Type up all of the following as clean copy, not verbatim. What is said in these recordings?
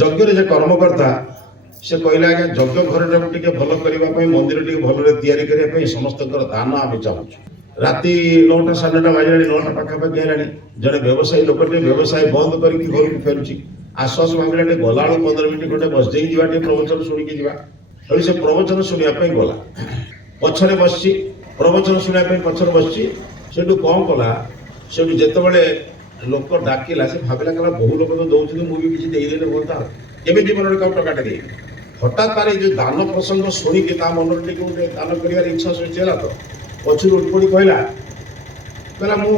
ଯଜ୍ଞରେ ଯେ କର୍ମକର୍ତ୍ତା ସେ କହିଲା ଆଜ୍ଞା ଯଜ୍ଞ ଘରଟାକୁ ଟିକେ ଭଲ କରିବା ପାଇଁ ମନ୍ଦିର ଟିକେ ଭଲରେ ତିଆରି କରିବା ପାଇଁ ସମସ୍ତଙ୍କର ଦାନ ଆମେ ଚାହୁଁଛୁ। ରାତି 9ଟା 9:30 ବାଜିଲାଣି, 9ଟା ପାଖାପାଖି ହେଲାଣି। ଜଣେ ବ୍ୟବସାୟୀ ଲୋକଟେ ବ୍ୟବସାୟ ବନ୍ଦ କରିକି ଘରକୁ ଫେରୁଛି। ଆଶ୍ୱାସ ମାଗିଲା ଟିକେ ଗଲାବେଳକୁ 15 ମିନିଟ୍ ଖଣ୍ଡେ ବସିଦେଇ ଯିବା, ଟିକେ ପ୍ରବଚନ ଶୁଣିକି ଯିବା। ତେଣୁ ସେ ପ୍ରବଚନ ଶୁଣିବା ପାଇଁ ଗଲା, ପଛରେ ବସିଛି, ପ୍ରବଚନ ଶୁଣିବା ପାଇଁ ପଛରେ ବସିଛି। ସେଠୁ କ'ଣ କଲା, ସେଠୁ ଯେତେବେଳେ ଲୋକ ଡାକିଲା ସେ ଭାବିଲା କହିଲା ବହୁ ଲୋକ ତ ଦଉଛନ୍ତି, ମୁଁ ବି କିଛି ଦେଇଦେଲେ ହୁଅନ୍ତା, କେମିତି ମନରେ କାଉ ଟଙ୍କାଟେ ଦେଇ। ହଠାତ୍ ତାର ଏ ଯୋଉ ଦାନ ପ୍ରସଙ୍ଗ ଶୁଣିକି ତା ମନରେ ଟିକେ ଗୋଟେ ଦାନ କରିବାର ଇଚ୍ଛା ସୃଷ୍ଟି ହେଲା। ତ ପଛରୁ ଉଠପଡ଼ି କହିଲା ମୁଁ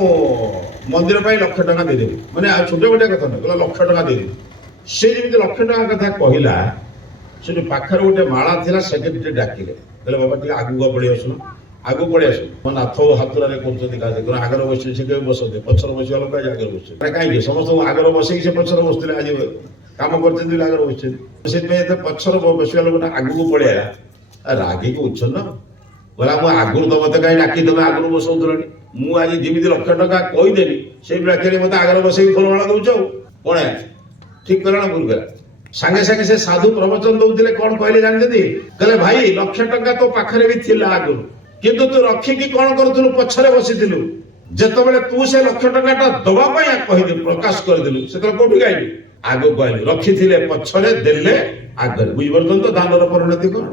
ମନ୍ଦିର ପାଇଁ 1,00,000 ଟଙ୍କା ଦେଇଦେବି। ମାନେ ଆଉ ଛୋଟ ମୋଟିଆ କଥା ନୁହେଁ, କହିଲା 1,00,000 ଟଙ୍କା ଦେଇଦେବି। ସେ ଯେମିତି 1,00,000 ଟଙ୍କା କଥା କହିଲା, ସେଠି ପାଖରେ ଗୋଟେ ମାଳା ଥିଲା, ସେକ୍ରେଟାରୀ ଡାକିଲେ, କହିଲେ ବାବା ଟିକେ ଆଗକୁ ପଳେଇ ଆସୁନ, ଆଗକୁ ପଳେଇ ଆସୁ। ମୋ ନାଥ ହାତୁରାରେ କରୁଛନ୍ତି କାଜେ, ଆଗରେ ବସିଲେ ସେ କେବେ ବସନ୍ତି, ପଛରେ ବସିବା ଲୋକ ଆଜି ଆଗରେ ବସିଛନ୍ତି। କାହିଁକି ସମସ୍ତଙ୍କୁ ଆଗରେ ବସେଇକି ସେ ପଛରେ ବସିଥିଲେ, ଆଜି କାମ କରିଛନ୍ତି ବୋଲି ଆଗରେ ବସିଛନ୍ତି। ସେଥିପାଇଁ ଏତେ ପଛରେ ବସିବା ଲୋକଟା ଆଗକୁ ପଳେଇ ଆଇଲା। ରାଗିକି ଉଚ୍ଛନ୍ନ କହିଲା ମୁଁ ଆଗରୁ ତ ମତେ କାହିଁ ଡାକି ତମେ ଆଗରୁ ବସଉଥିଲଣି, ମୁଁ ଆଜି ଯେମିତି 1,00,000 ଟଙ୍କା କହିଦେଲି ସେଇ ଡାକିଲେ ମତେ ଆଗରେ ବସେଇକି ଫୁଲମାଳ ଦଉଛ। ଆଉ କଣ ଠିକ କଲା ନା ଭୁଲ କଲା? ସାଙ୍ଗେ ସାଙ୍ଗେ ସେ ସାଧୁ ପ୍ରବଚନ ଦଉଥିଲେ, କଣ କହିଲେ ଜାଣିଛନ୍ତି? କହିଲେ ଭାଇ 1,00,000 ଟଙ୍କା ତୋ ପାଖରେ ବି ଥିଲା ଆଗରୁ, କିନ୍ତୁ ତୁ ରଖିକି କଣ କରୁଥିଲୁ? ପଛରେ ବସିଥିଲୁ। ଯେତେବେଳେ ତୁ ସେ 1,00,000 ଟଙ୍କାଟା ଦବା ପାଇଁ କହିଦେଲୁ, ପ୍ରକାଶ କରିଦେଲୁ, ସେତେବେଳେ କୋଉଠି ଗାଇଲୁ? ଆଗକୁ ଆଇଲୁ। ରଖିଥିଲେ ପଛରେ, ଦେଲେ ଆଗରେ। ବୁଝିପାରୁଛନ୍ତି ତ ଦାନର ପରିଣତି କଣ?